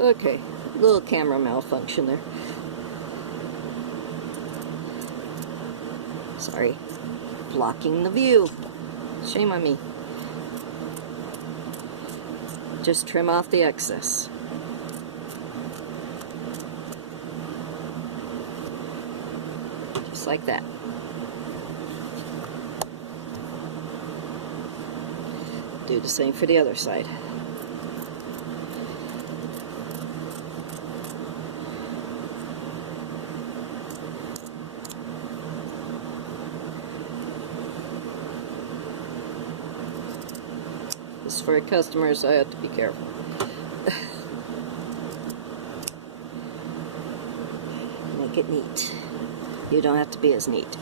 Okay, little camera malfunction there. Sorry, blocking the view. Shame on me. Just trim off the excess. Just like that. Do the same for the other side. This is for customers, so I have to be careful. Make it neat. You don't have to be as neat.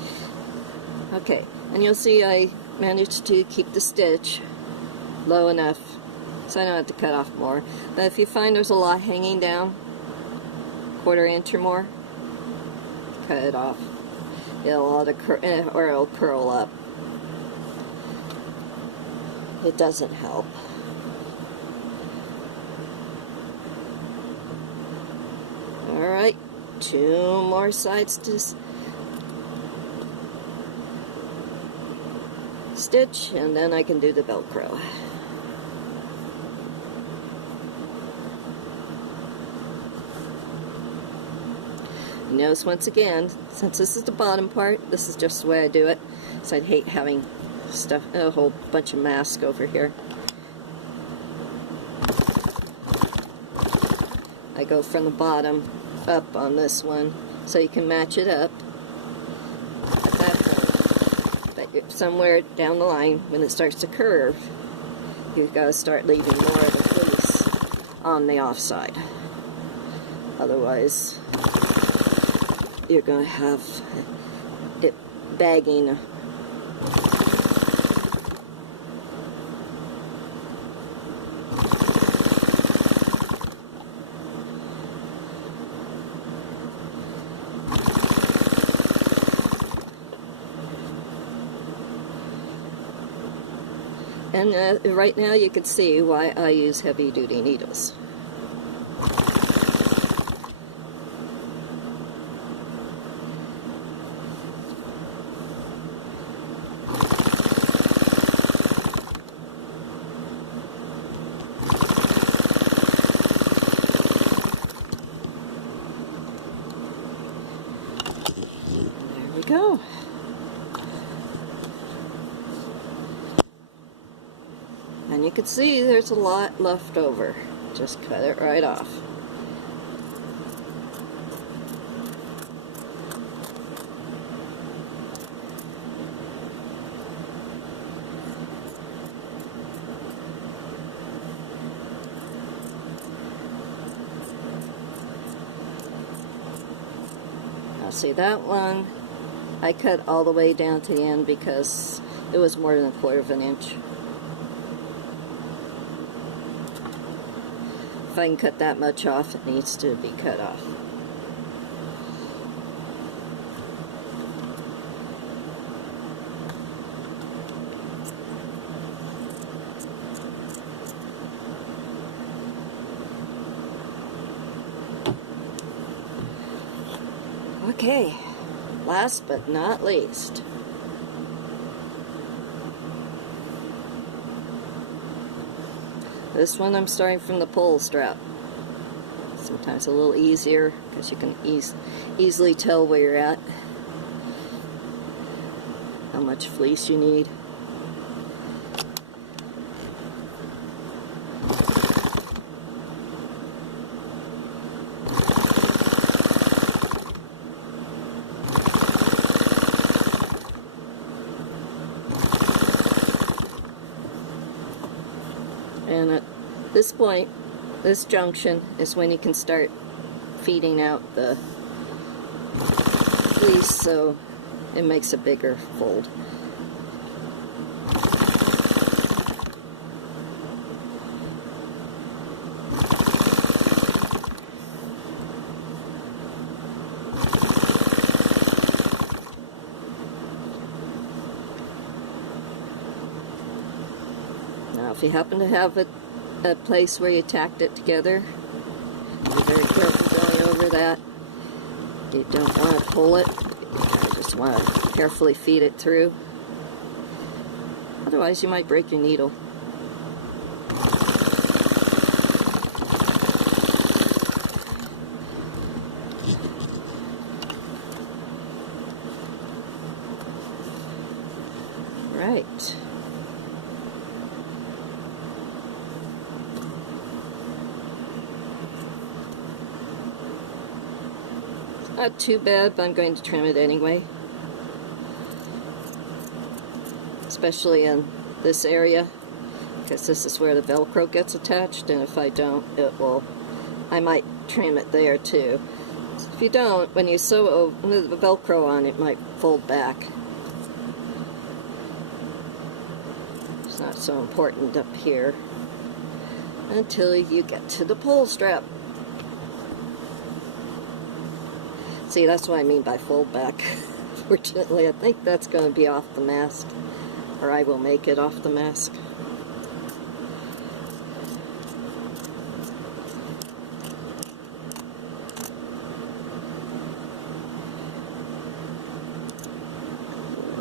Okay, and you'll see I managed to keep the stitch low enough so I don't have to cut off more. But if you find there's a lot hanging down, 1/4 inch or more, cut it off. It'll curl up. It doesn't help. Alright, 2 more sides to stitch, and then I can do the Velcro. Notice once again, since this is the bottom part, this is just the way I do it. So I'd hate having stuff, a whole bunch of mask over here. I go from the bottom up on this one, so you can match it up at that point. But somewhere down the line, when it starts to curve, you've got to start leaving more of the fleece on the offside. Otherwise, you're going to have it bagging. And right now you can see why I use heavy-duty needles. There we go. And you can see there's a lot left over. Just cut it right off. Now see that one, I cut all the way down to the end because it was more than 1/4 inch. If I can cut that much off, it needs to be cut off. Okay, last but not least, this one I'm starting from the pull strap. Sometimes a little easier because you can easily tell where you're at, how much fleece you need. And at this point, this junction is when you can start feeding out the fleece, so it makes a bigger fold. Now if you happen to have a place where you tacked it together, Be very careful going over that. You don't want to pull it. You just want to carefully feed it through. Otherwise, you might break your needle. Right. Not too bad, but I'm going to trim it anyway. Especially in this area, because this is where the Velcro gets attached, and if I don't, I might trim it there too. If you don't, when you sew the Velcro on, it might fold back. It's not so important up here until you get to the pull strap. See, that's what I mean by fold back. Fortunately, I think that's going to be off the mask, or I will make it off the mask.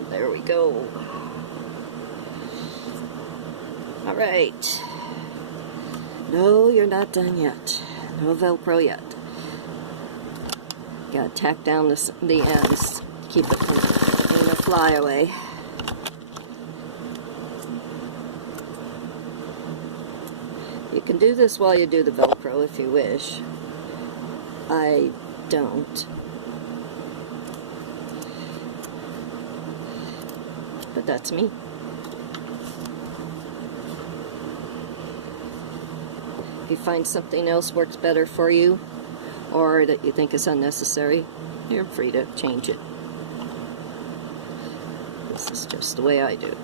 There we go. All right. No, you're not done yet. No Velcro yet. Gotta tack down the ends, keep it from getting a flyaway. You can do this while you do the Velcro if you wish. I don't. But that's me. If you find something else works better for you, or that you think is unnecessary, you're free to change it. This is just the way I do it.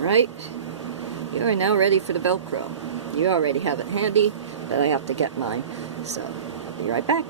Alright, you are now ready for the Velcro. You already have it handy, but I have to get mine, so I'll be right back.